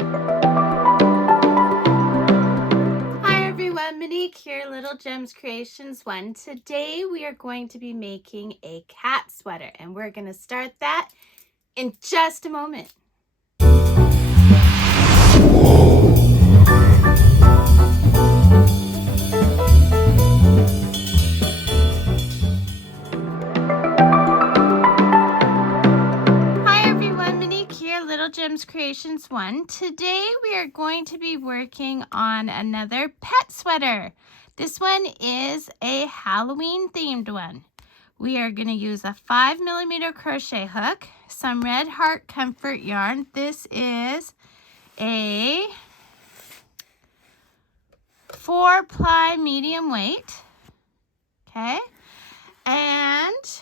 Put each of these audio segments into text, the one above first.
Hi everyone, Monique here, Little Gems Creations 1. Today we are going to be making a cat sweater, and we're going to start that in just a moment. Hi everyone, Monique here, Little Gems Creations 1. Today we are going to be working on another pet sweater. This one is a Halloween themed one. We are going to use a 5mm crochet hook, some Red Heart Comfort yarn. This is a 4-ply medium weight, okay? And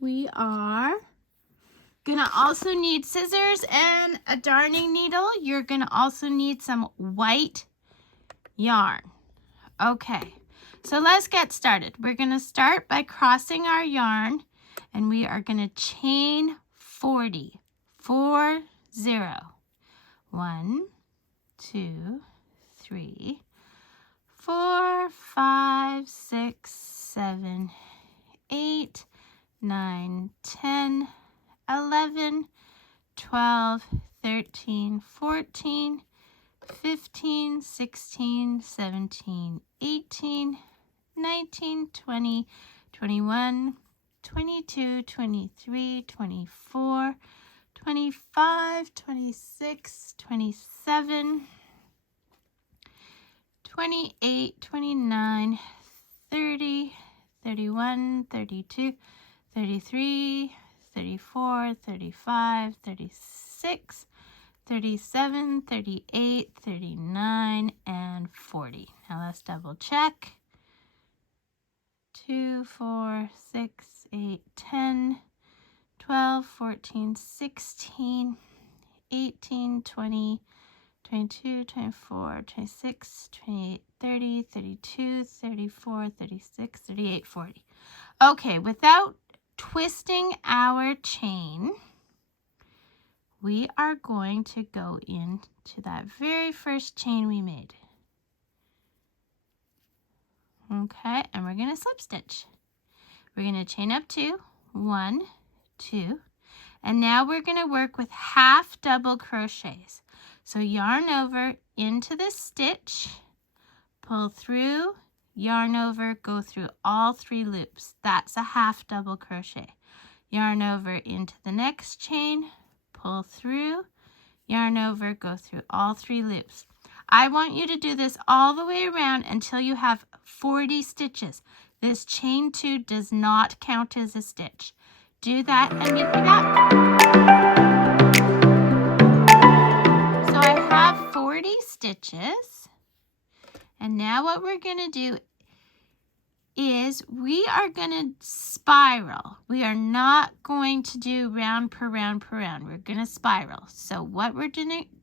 we are going to also need scissors and a darning needle. You're going to also need some white yarn. Okay, so let's get started. We're going to start by crossing our yarn, and we are going to chain 40. 4, 0. 1, 2, 3, 4, 5, 6, 7, 8, 9, 10, 11, 12, 13, 14, 15, 16, 17, 18, 19, 20, 21, 22, 23, 24, 25, 26, 27, 28, 29, 30, 31, 32, 33, 34, 35, 36, 37, 38, 39, and 40. Now let's double check. 2, 4, 6, 8, 10, 12, 14, 16, 18, 20, 22, 24, 26, 28, 30, 32, 34, 36, 38, 40. Okay, without twisting our chain, we are going to go into that very first chain we made. Okay, and we're going to slip stitch. We're going to chain up 2, 1, 2, and now we're going to work with half double crochets. So yarn over into the stitch, pull through, yarn over, go through all 3 loops. That's a half double crochet. Yarn over into the next chain, pull through, yarn over, go through all 3 loops. I want you to do this all the way around until you have 40 stitches. This chain 2 does not count as a stitch. Do that and meet me back. So I have 40 stitches, and now what we're going to do is we are going to spiral. We are not going to do round per round per round. We're going to spiral. So what we're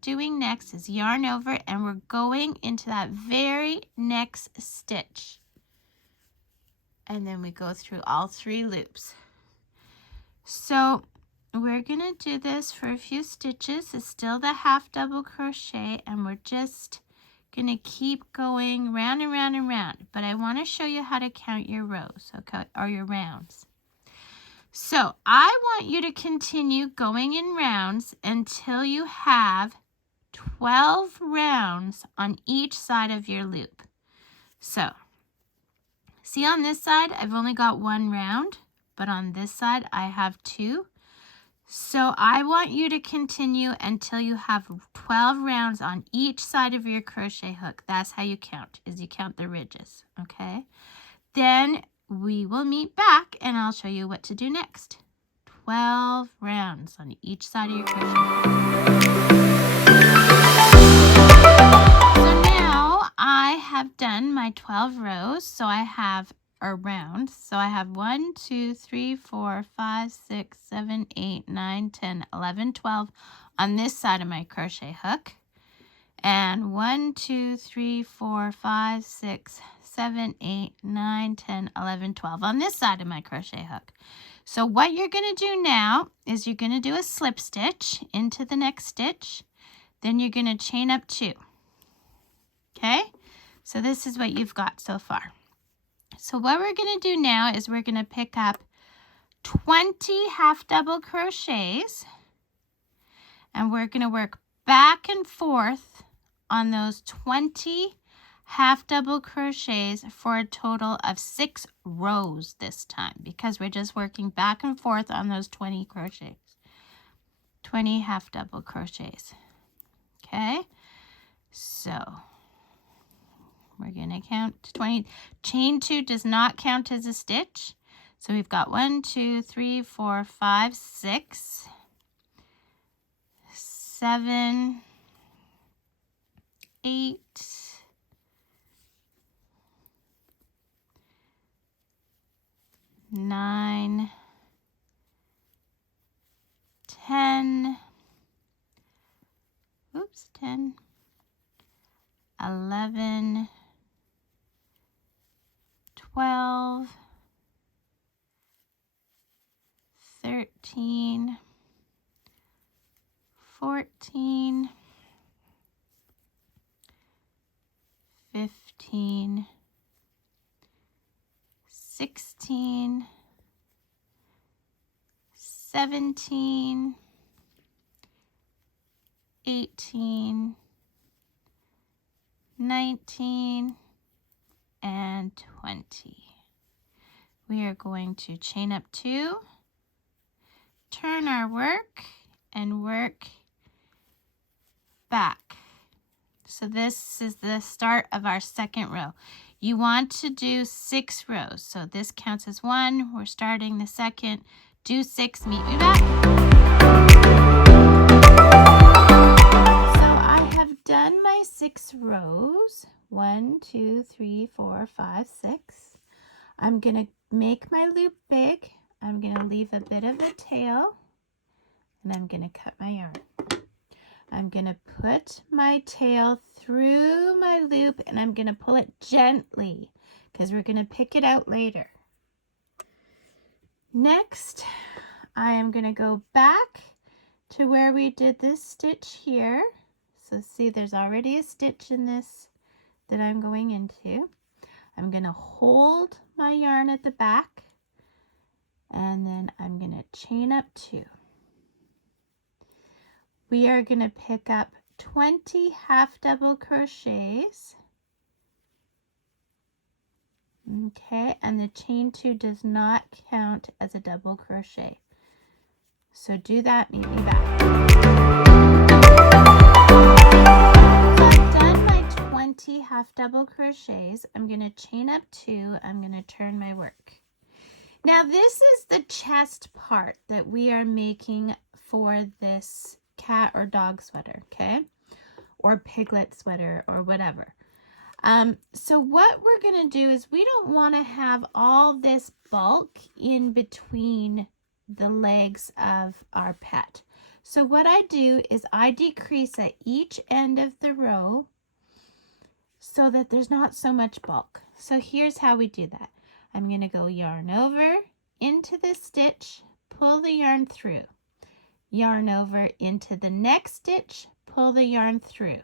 doing next is yarn over, and we're going into that very next stitch. And then we go through all 3 loops. So we're going to do this for a few stitches. It's still the half double crochet, and we're just going to keep going round and round and round. But I want to show you how to count your rows, okay, or your rounds. So I want you to continue going in rounds until you have 12 rounds on each side of your loop. So see, on this side I've only got 1 round, but on this side I have 2. So I want you to continue until you have 12 rounds on each side of your crochet hook. That's how you count, is you count the ridges, okay? Then we will meet back and I'll show you what to do next. 12 rounds on each side of your crochet hook. So now I have done my 12 rows, so I have around. So I have 1, 2, 3, 4, 5, 6, 7, 8, 9, 10, 11, 12 on this side of my crochet hook. And 1, 2, 3, 4, 5, 6, 7, 8, 9, 10, 11, 12 on this side of my crochet hook. So what you're going to do now is you're going to do a slip stitch into the next stitch. Then you're going to chain up 2. Okay? So this is what you've got so far. So what we're going to do now is we're going to pick up 20 half double crochets, and we're going to work back and forth on those 20 half double crochets for a total of 6 rows this time, because we're just working back and forth on those 20 crochets, 20 half double crochets. Okay, so we're going to count to 20. Chain 2 does not count as a stitch. So we've got 1, 2, 3, 4, 5, 6, 7, 8, 9, 10, 11, 12, 13, 14, 15, 16, 17, 18, 19, and 20. We are going to chain up 2, turn our work, and work back. So this is the start of our second row. You want to do 6 rows. So this counts as 1. We're starting the second. Do 6, meet me back. So I have done my 6 rows. 1, 2, 3, 4, 5, 6. I'm going to make my loop big. I'm going to leave a bit of a tail, and I'm going to cut my yarn. I'm going to put my tail through my loop, and I'm going to pull it gently because we're going to pick it out later. Next, I am going to go back to where we did this stitch here. So see, there's already a stitch in this that I'm going into. I'm going to hold my yarn at the back, and then I'm going to chain up 2. We are going to pick up 20 half double crochets. Okay, and the chain 2 does not count as a double crochet. So do that, meet me back. So I've done my 20 half double crochets. I'm going to chain up 2. I'm going to turn my work. Now this is the chest part that we are making for this cat or dog sweater, okay? Or piglet sweater or whatever. So what we're going to do is we don't want to have all this bulk in between the legs of our pet. So what I do is I decrease at each end of the row so that there's not so much bulk. So here's how we do that. I'm going to go yarn over into the stitch, pull the yarn through. Yarn over into the next stitch, pull the yarn through.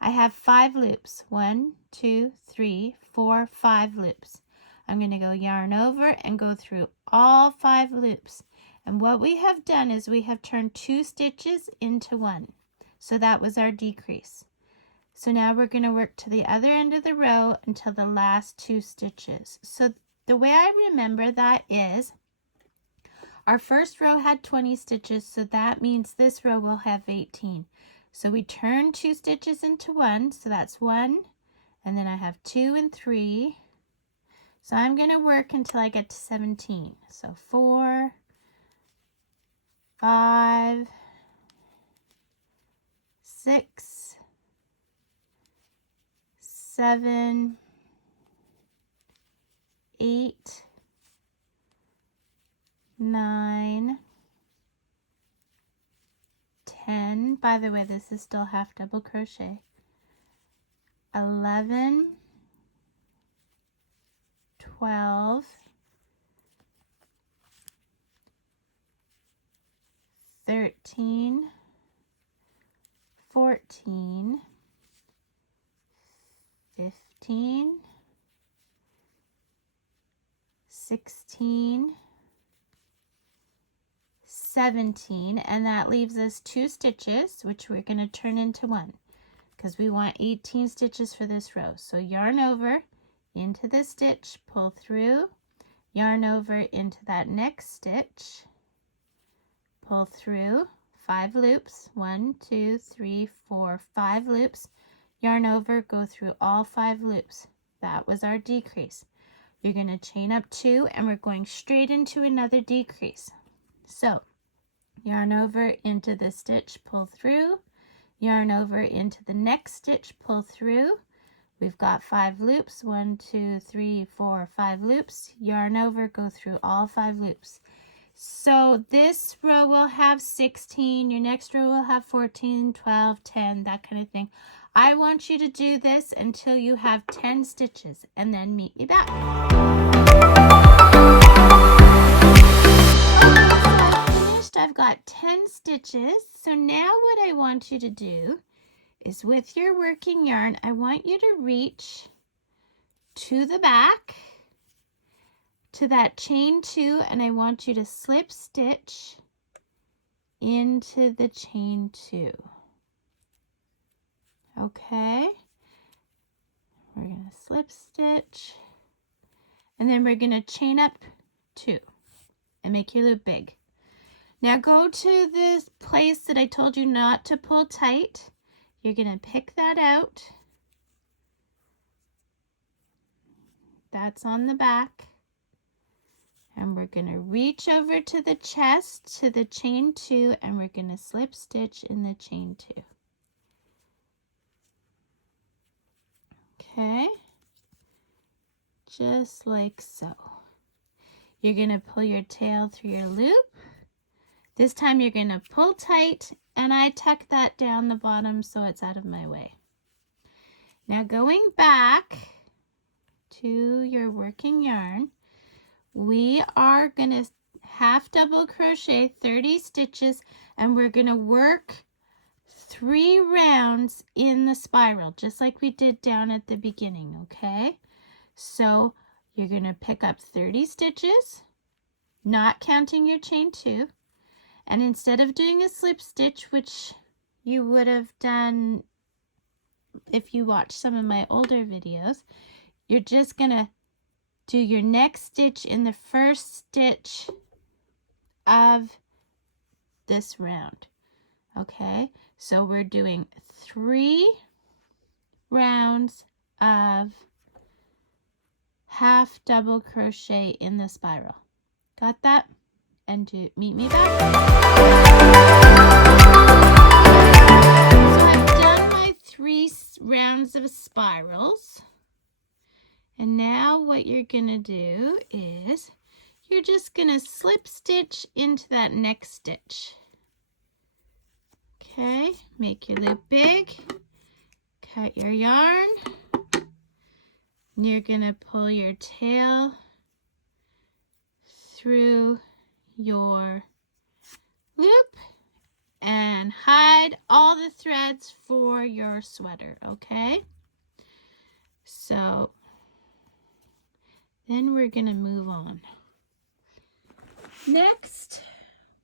I have 5 loops. 1, 2, 3, 4, 5 loops. I'm going to go yarn over and go through all 5 loops. And what we have done is we have turned 2 stitches into 1. So that was our decrease. So now we're going to work to the other end of the row until the last 2 stitches. So the way I remember that is our first row had 20 stitches, so that means this row will have 18. So we turn 2 stitches into 1, so that's 1, and then I have 2 and 3. So I'm going to work until I get to 17. So 4, 5, 6, 7, 8, 9, 10. By the way, this is still half double crochet. 11, 12, 13, 14, 15, 16, 17, and that leaves us 2 stitches, which we're going to turn into 1 because we want 18 stitches for this row. So yarn over into the stitch, pull through, yarn over into that next stitch, pull through, 5 loops, 1, 2, 3, 4, 5 loops, yarn over, go through all 5 loops. That was our decrease. You're going to chain up 2 and we're going straight into another decrease. So yarn over into the stitch, pull through, yarn over into the next stitch, pull through. We've got 5 loops, 1, 2, 3, 4, 5 loops, yarn over, go through all 5 loops. So this row will have 16, your next row will have 14, 12, 10, that kind of thing. I want you to do this until you have 10 stitches and then meet me back. I've got 10 stitches. So now what I want you to do is with your working yarn, I want you to reach to the back to that chain 2 and I want you to slip stitch into the chain 2. Okay, we're going to slip stitch and then we're going to chain up 2 and make your loop big. Now go to this place that I told you not to pull tight. You're going to pick that out. That's on the back. And we're going to reach over to the chest, to the chain 2, and we're going to slip stitch in the chain 2. Okay, just like so. You're going to pull your tail through your loop. This time you're going to pull tight, and I tuck that down the bottom so it's out of my way. Now going back to your working yarn, we are going to half double crochet 30 stitches, and we're going to work 3 rounds in the spiral, just like we did down at the beginning, okay? So you're going to pick up 30 stitches, not counting your chain 2. And instead of doing a slip stitch, which you would have done if you watched some of my older videos, you're just going to do your next stitch in the first stitch of this round. Okay, so we're doing 3 rounds of half double crochet in the spiral. Got that? And to meet me back. So I've done my 3 rounds of spirals. And now what you're going to do is you're just going to slip stitch into that next stitch. Okay, make your loop big, cut your yarn, and you're going to pull your tail through your loop and hide all the threads for your sweater, okay? So then we're going to move on. Next,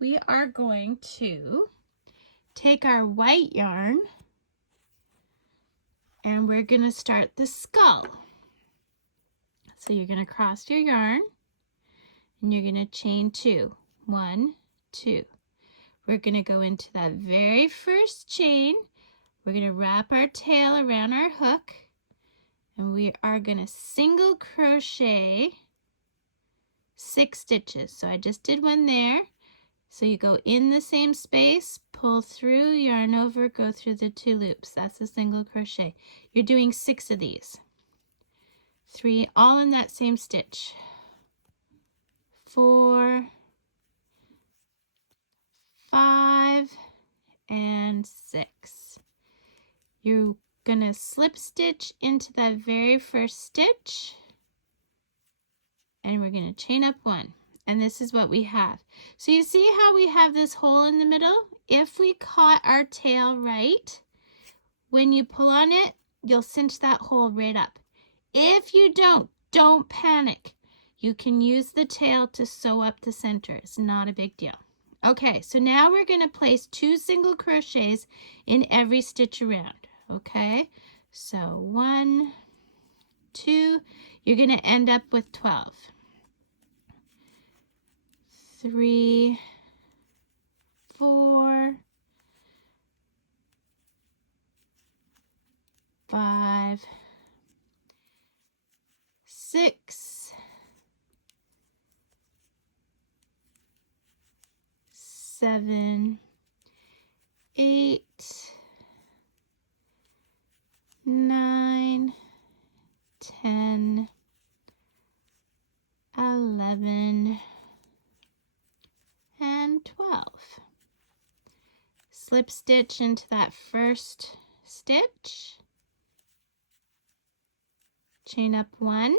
we are going to take our white yarn and we're going to start the skull. So you're going to cross your yarn and you're going to chain 2. 1, 2. We're going to go into that very first chain. We're going to wrap our tail around our hook and we are going to single crochet 6 stitches. So I just did one there. So you go in the same space, pull through, yarn over, go through the 2 loops. That's a single crochet. You're doing 6 of these. 3 all in that same stitch. 4, 5, and 6. You're gonna slip stitch into that very first stitch and we're gonna chain up 1. And this is what we have. So you see how we have this hole in the middle? If we caught our tail right, when you pull on it, you'll cinch that hole right up. If you don't panic. You can use the tail to sew up the center. It's not a big deal. Okay, so now we're going to place 2 single crochets in every stitch around. Okay, so 1, 2, you're going to end up with 12. 3, 4, 5, 6, 7, 8, 9, 10, 11, and 12. Slip stitch into that first stitch, chain up 1.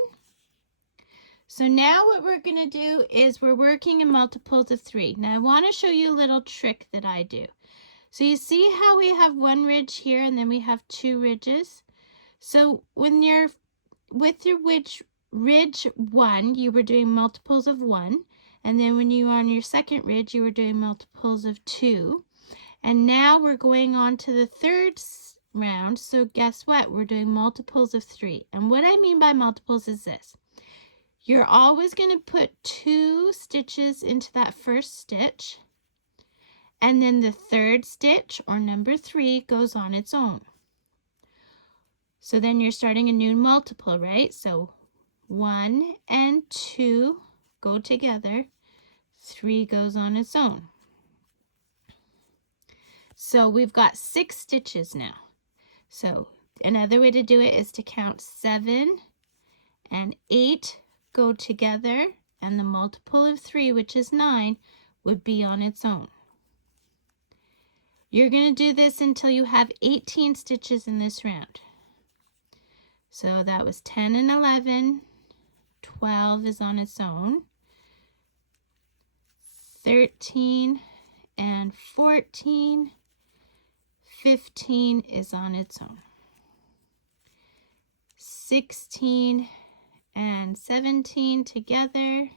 So now what we're going to do is we're working in multiples of 3. Now I want to show you a little trick that I do. So you see how we have 1 ridge here and then we have 2 ridges? So when you're with your ridge 1, you were doing multiples of 1, and then when you were on your second ridge, you were doing multiples of 2. And now we're going on to the third round, so guess what? We're doing multiples of 3. And what I mean by multiples is this. You're always going to put 2 stitches into that first stitch, and then the third stitch, or number 3, goes on its own. So then you're starting a new multiple, right? So 1 and 2 go together, 3 goes on its own. So we've got 6 stitches now. So another way to do it is to count 7 and 8 go together, and the multiple of 3, which is 9, would be on its own. You're going to do this until you have 18 stitches in this round. So that was 10 and 11, 12 is on its own, 13 and 14, 15 is on its own, 16 and 17 together,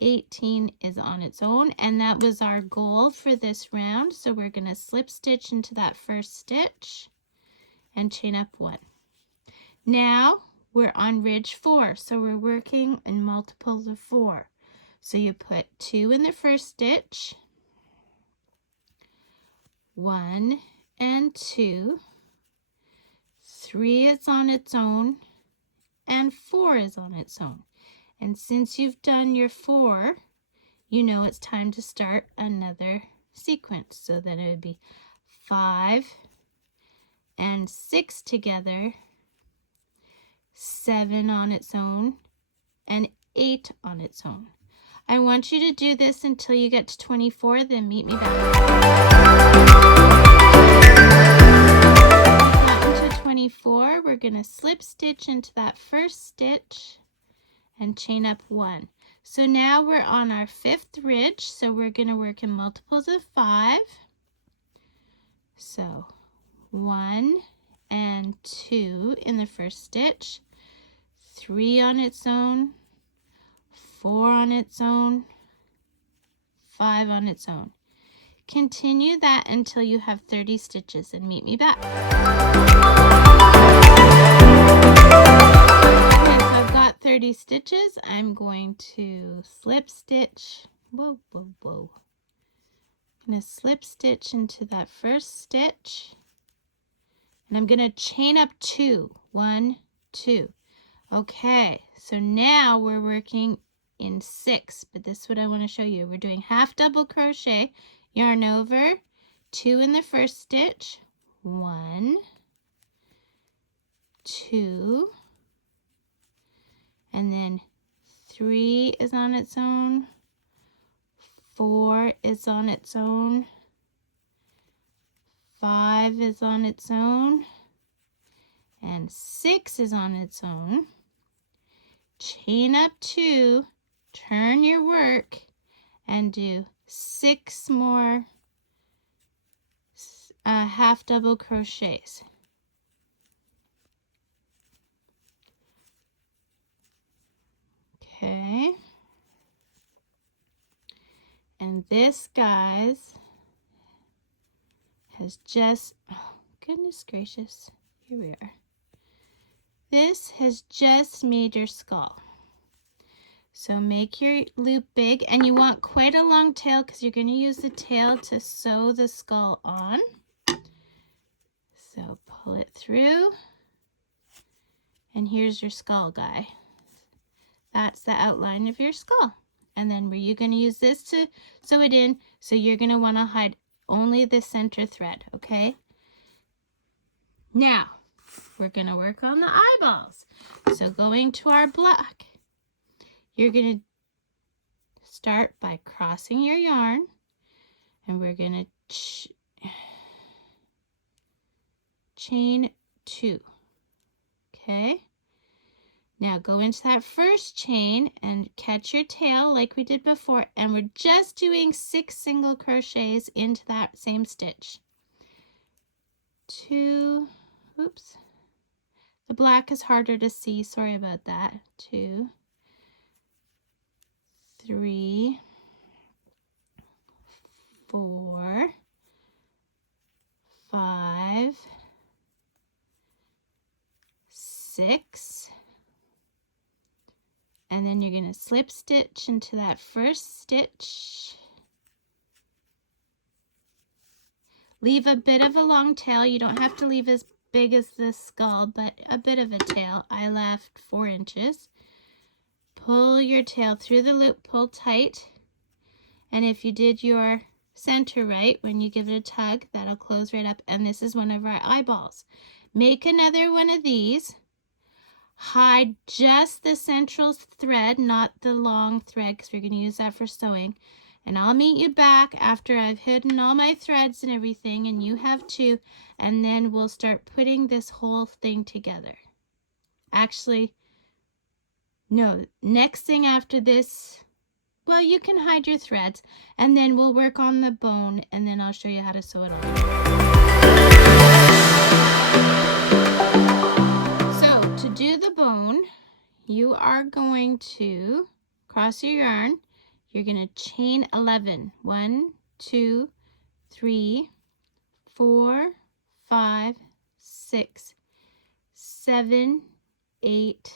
18 is on its own, and that was our goal for this round. So we're going to slip stitch into that first stitch and chain up 1. Now we're on ridge 4, so we're working in multiples of 4. So you put 2 in the first stitch, 1 and 2, 3 is on its own, and 4 is on its own. And since you've done your 4, you know it's time to start another sequence. So then it would be 5 and 6 together, 7 on its own, and 8 on its own. I want you to do this until you get to 24, then meet me back. When we get to 24, we're going to slip stitch into that first stitch and chain up 1. So now we're on our 5th ridge, so we're going to work in multiples of 5. So 1 and 2 in the first stitch, 3 on its own, 4 on its own, 5 on its own. Continue that until you have 30 stitches and meet me back. Okay, so I've got 30 stitches. I'm going to slip stitch. Whoa. I'm going to slip stitch into that first stitch. And I'm going to chain up 2. 1, 2. Okay, so now we're working in 6, but this is what I want to show you. We're doing half double crochet, yarn over, 2 in the first stitch, 1, 2, and then 3 is on its own, 4 is on its own, 5 is on its own, and 6 is on its own. Chain up 2 turn your work and do 6 more half double crochets. Okay. And this, guys, has just, oh goodness gracious, here we are. This has just made your skull. So make your loop big, and you want quite a long tail because you're going to use the tail to sew the skull on. So pull it through, and here's your skull guy. That's the outline of your skull. And then you're going to use this to sew it in, so you're going to want to hide only the center thread, okay? Now, we're going to work on the eyeballs. So going to our black, you're going to start by crossing your yarn, and we're going to chain 2, okay? Now go into that first chain and catch your tail like we did before, and we're just doing 6 single crochets into that same stitch. 2, oops, the black is harder to see, sorry about that. 2, 3, 4, 5, 6, and then you're going to slip stitch into that first stitch. Leave a bit of a long tail. You don't have to leave as big as this skull, but a bit of a tail. I left 4 inches. Pull your tail through the loop, pull tight, and if you did your center right, when you give it a tug, that'll close right up, and this is one of our eyeballs. Make another one of these. Hide just the central thread, not the long thread, because we're going to use that for sewing. And I'll meet you back after I've hidden all my threads and everything, and you have too, and then we'll start putting this whole thing together. Actually, no, next thing after this, well, you can hide your threads, and then we'll work on the bone, and then I'll show you how to sew it on. So, to do the bone, you are going to cross your yarn. You're going to chain 11. 1, 2, 3, 4, 5, 6, 7, 8,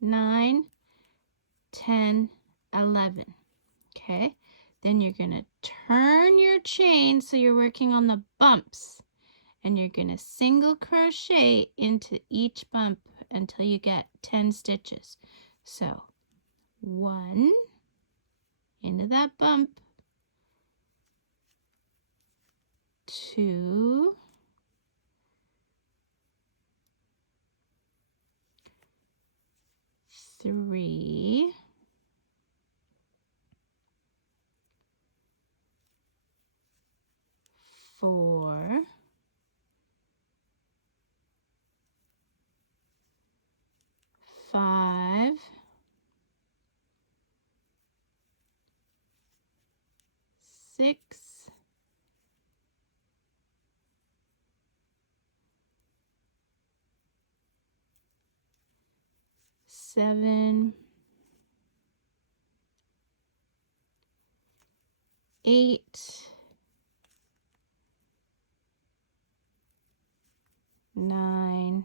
9, 10, 11. Okay, then you're going to turn your chain so you're working on the bumps, and you're going to single crochet into each bump until you get 10 stitches. So 1 into that bump, 2, 3, 4, 5, 6, 7, 8, 9,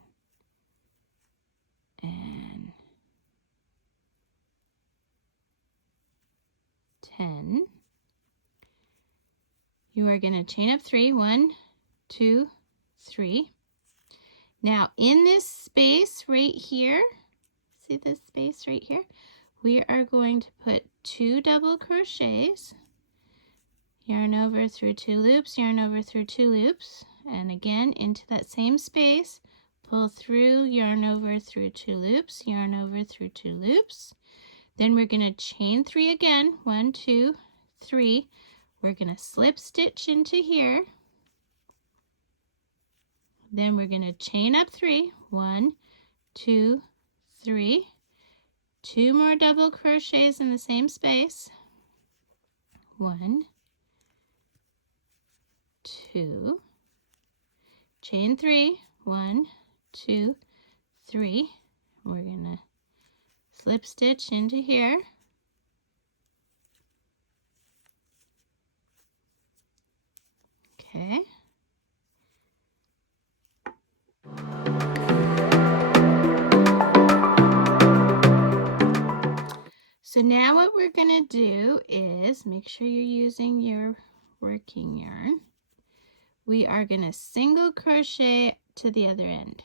and 10. You are going to chain up 3. 1, 2, 3. Now in this space right here, see this space right here? We are going to put 2 double crochets, yarn over through 2 loops, yarn over through 2 loops, and again into that same space, pull through, yarn over through 2 loops, yarn over through 2 loops. Then we're going to chain 3 again. 1, 2, 3. We're going to slip stitch into here. Then we're going to chain up 3. 1, 2, 3. 2 more double crochets in the same space. 1, 2, chain 3, 1, 2, 3. We're gonna slip stitch into here. Okay. So now what we're going to do is make sure you're using your working yarn. We are going to single crochet to the other end.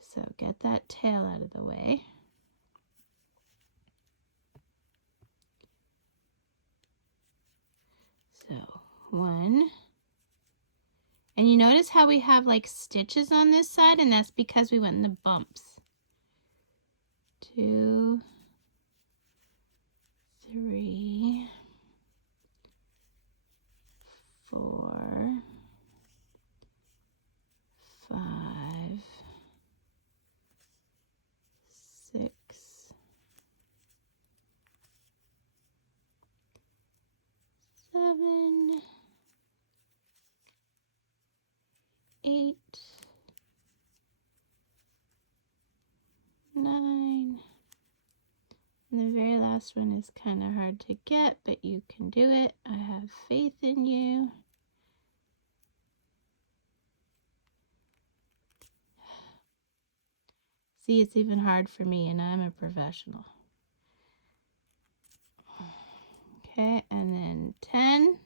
So get that tail out of the way. So 1. And you notice how we have like stitches on this side, and that's because we went in the bumps. 2, 3, 4, 5, 6, 7, 8, 9. And the very last one is kind of hard to get, but you can do it. I have faith in you. See, it's even hard for me, and I'm a professional. Okay, and then 10.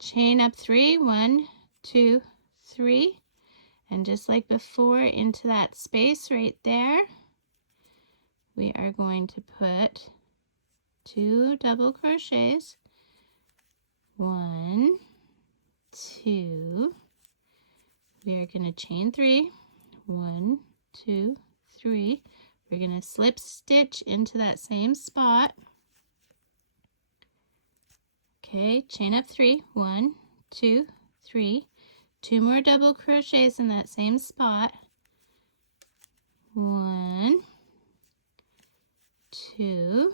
Chain up 3. 1, 2, 3. And just like before, into that space right there, we are going to put 2 double crochets. 1, 2. We are going to chain 3. 1, 2, 3. We're going to slip stitch into that same spot. Okay, chain up 3. 1, 2, 3. 2 more double crochets in that same spot. 1, 2,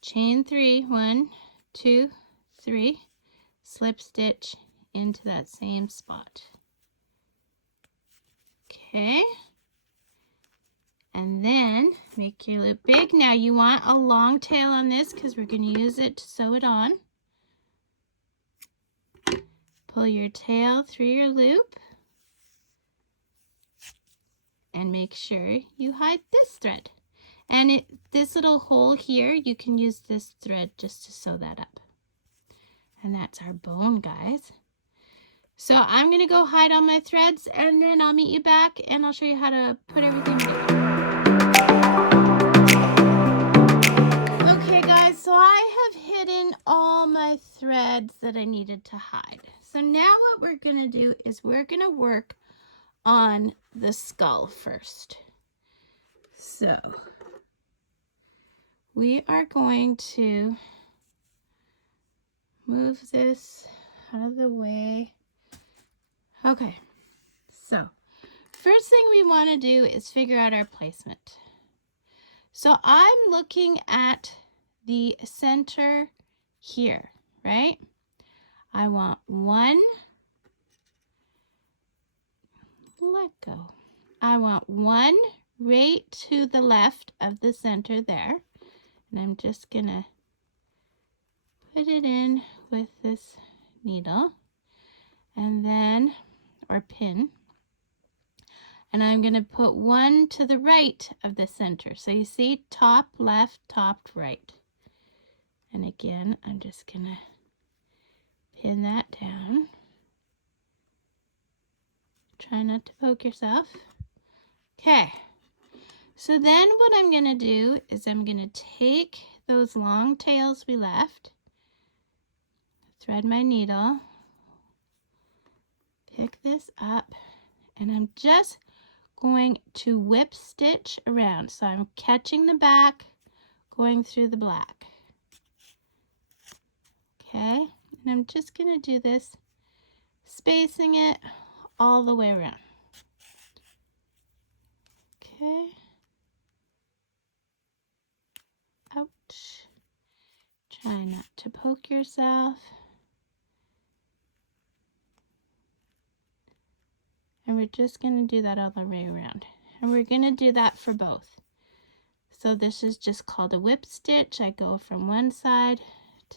chain 3. 1, 2, 3. Slip stitch into that same spot. Okay, and then make your loop big. Now you want a long tail on this because we're going to use it to sew it on. Pull your tail through your loop and make sure you hide this thread. And this little hole here, you can use this thread just to sew that up. And that's our bone, guys. So I'm going to go hide all my threads, and then I'll meet you back and I'll show you how to put everything together. Okay guys, so I have hidden all my threads that I needed to hide. So now what we're going to do is we're going to work on the skull first. So we are going to move this out of the way. Okay, so first thing we want to do is figure out our placement. So I'm looking at the center here, right? I want 1, let go. I want 1 right to the left of the center there. And I'm just gonna put it in with this needle and then, or pin. And I'm going to put 1 to the right of the center. So you see top, left, top, right. And again, I'm just going to pin that down. Try not to poke yourself. Okay. So then what I'm going to do is I'm going to take those long tails we left, thread my needle, pick this up, and I'm just going to whip stitch around. So I'm catching the back, going through the black. Okay, and I'm just going to do this, spacing it all the way around. Okay, Try not to poke yourself. And we're just going to do that all the way around. And we're going to do that for both. So this is just called a whip stitch. I go from one side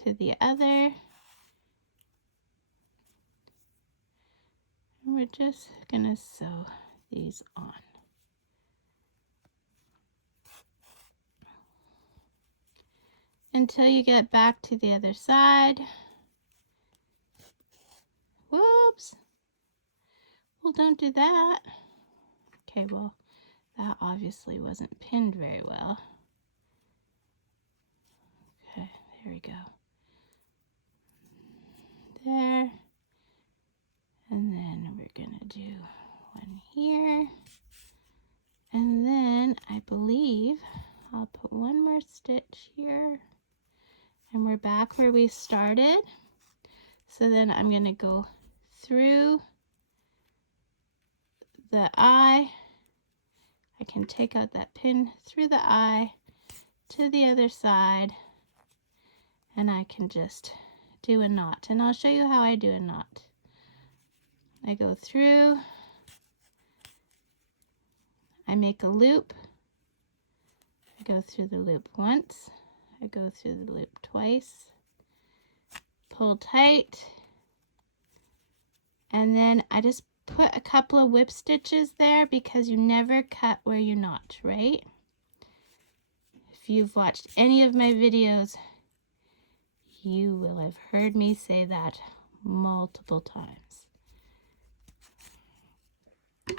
to the other. And we're just going to sew these on. Until you get back to the other side. Whoops. Well, don't do that. Okay, well, that obviously wasn't pinned very well. Okay, there we go. There. And then we're gonna do one here. And then I believe I'll put one more stitch here. And we're back where we started. So then I'm gonna go through the eye. I can take out that pin through the eye to the other side, and I can just do a knot. And I'll show you how I do a knot. I go through, I make a loop, I go through the loop once, I go through the loop twice, pull tight, and then I just put a couple of whip stitches there because you never cut where you knot, right? If you've watched any of my videos, you will have heard me say that multiple times.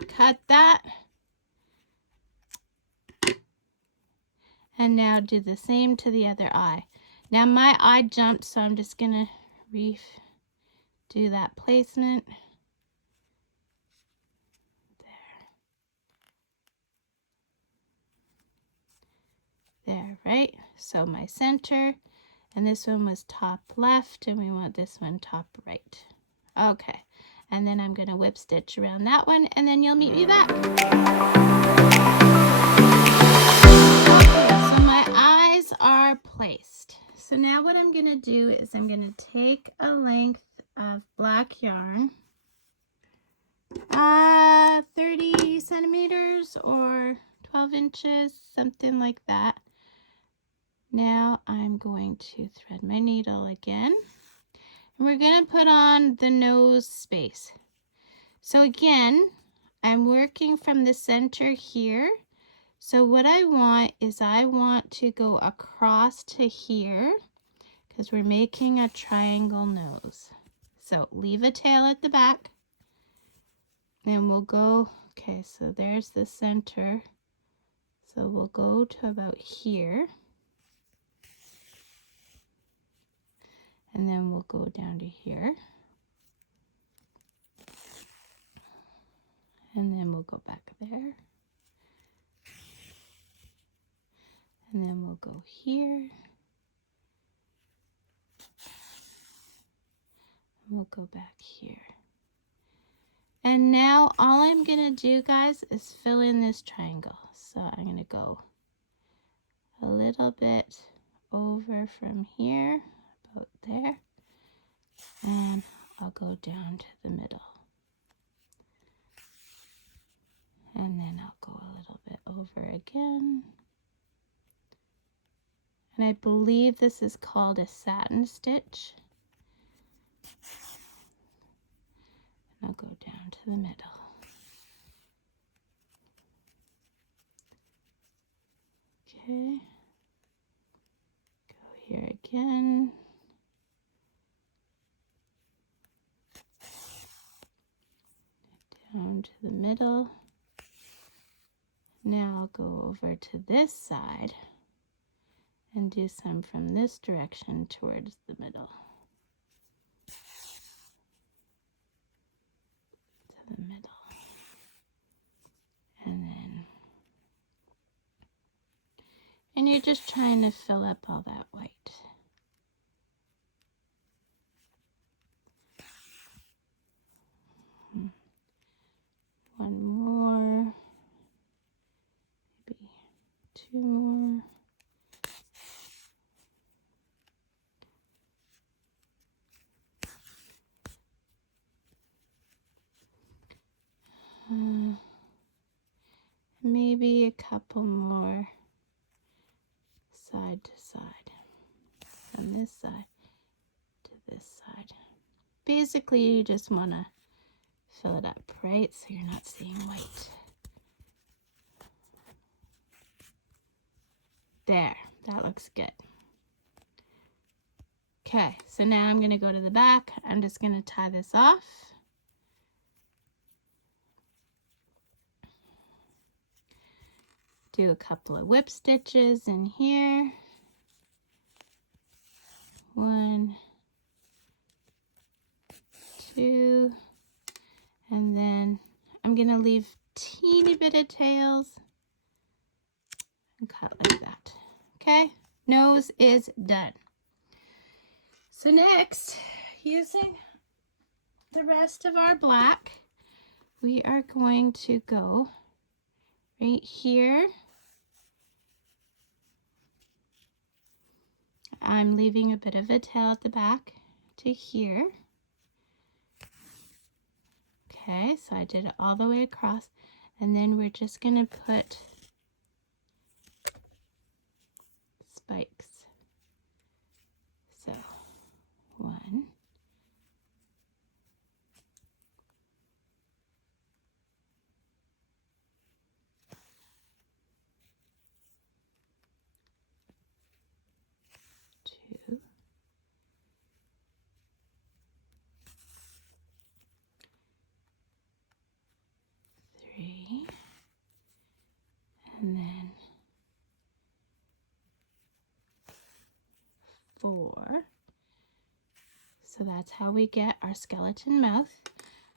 Cut that. And now do the same to the other eye. Now my eye jumped, so I'm just gonna redo that placement. There, right? So my center, and this one was top left, and we want this one top right. Okay, and then I'm gonna whip stitch around that one, and then you'll meet me back. Okay, so my eyes are placed. So now what I'm gonna do is I'm gonna take a length of black yarn, 30 centimeters or 12 inches, something like that. Now I'm going to thread my needle again. And we're going to put on the nose space. So again, I'm working from the center here. So what I want is I want to go across to here because we're making a triangle nose. So leave a tail at the back. And we'll go, okay, so there's the center. So we'll go to about here. And then we'll go down to here. And then we'll go back there. And then we'll go here. And we'll go back here. And now all I'm going to do, guys, is fill in this triangle. So I'm going to go a little bit over from here, about there. And I'll go down to the middle. And then I'll go a little bit over again. And I believe this is called a satin stitch. And I'll go down to the middle. Okay. Go here again. Down to the middle. Now I'll go over to this side and do some from this direction towards the middle. To the middle. And you're just trying to fill up all that white. One more, maybe two more. maybe a couple more side to side, from this side to this side. Basically, you just want to fill it up, right? So you're not seeing white. There, that looks good. Okay, so now I'm going to go to the back. I'm just going to tie this off. Do a couple of whip stitches in here. 1, 2, and then I'm going to leave teeny bit of tails and cut like that. Okay, nose is done. So next, using the rest of our black, we are going to go right here. I'm leaving a bit of a tail at the back to here. Okay, so I did it all the way across, and then we're just going to put spikes. So 1, 2, 3, and then 4. So that's how we get our skeleton mouth.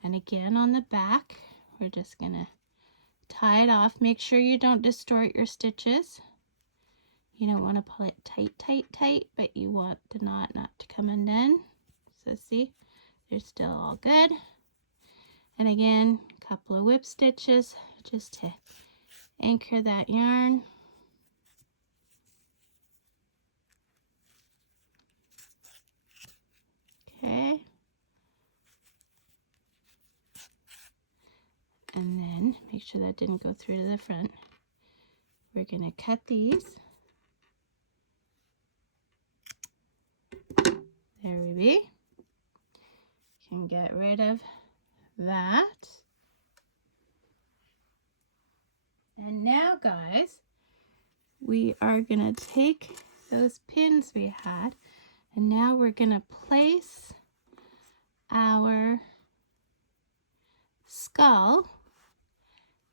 And again on the back, we're just gonna tie it off. Make sure you don't distort your stitches. You don't want to pull it tight, tight, tight, but you want the knot not to come undone. So see, they're still all good. And again, a couple of whip stitches just to anchor that yarn. Okay. And then make sure that didn't go through to the front. We're going to cut these. There we be. Can get rid of that. And now, guys, we are going to take those pins we had, and now we're going to place our skull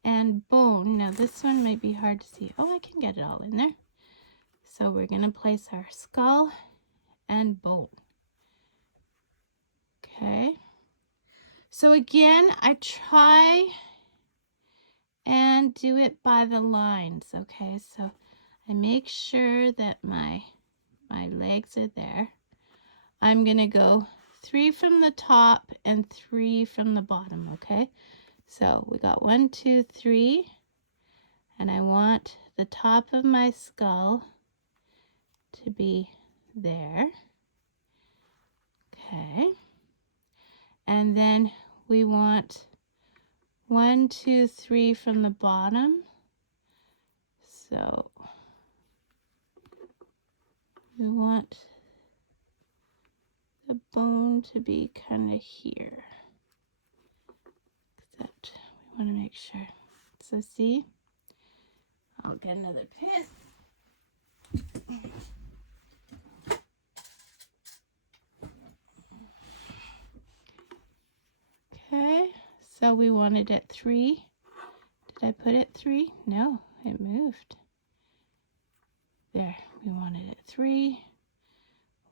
and bone. Now this one might be hard to see. Oh, I can get it all in there. So we're going to place our skull and bone. Okay. So again, I try and do it by the lines. Okay, so I make sure that my legs are there. I'm going to go 3 from the top and 3 from the bottom. Okay, so we got 1, 2, 3, and I want the top of my skull to be there. Okay, and then we want 1, 2, 3 from the bottom. So we want the bone to be kind of here. Except we want to make sure. So see, I'll get another pin. Okay, so we wanted it 3. Did I put it 3? No, it moved. There, we wanted it 3.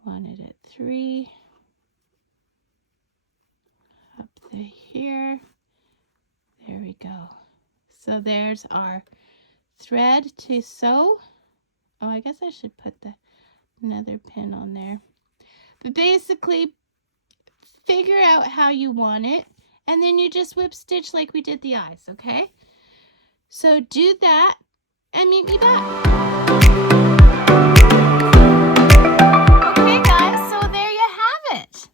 Wanted it 3. Up there here. There we go. So there's our thread to sew. Oh, I guess I should put another pin on there. But basically, figure out how you want it, and then you just whip stitch like we did the eyes, okay? So do that and meet me back. Okay guys, so there you have it.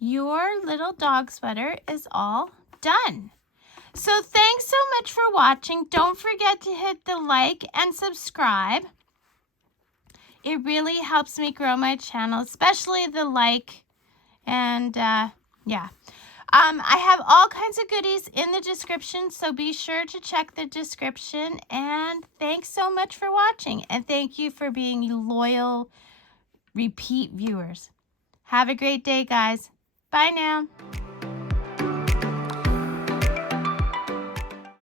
Your little dog sweater is all done. So thanks so much for watching. Don't forget to hit the like and subscribe. It really helps me grow my channel, especially the like. And yeah. I have all kinds of goodies in the description, so be sure to check the description. And thanks so much for watching. And thank you for being loyal, repeat viewers. Have a great day, guys. Bye now.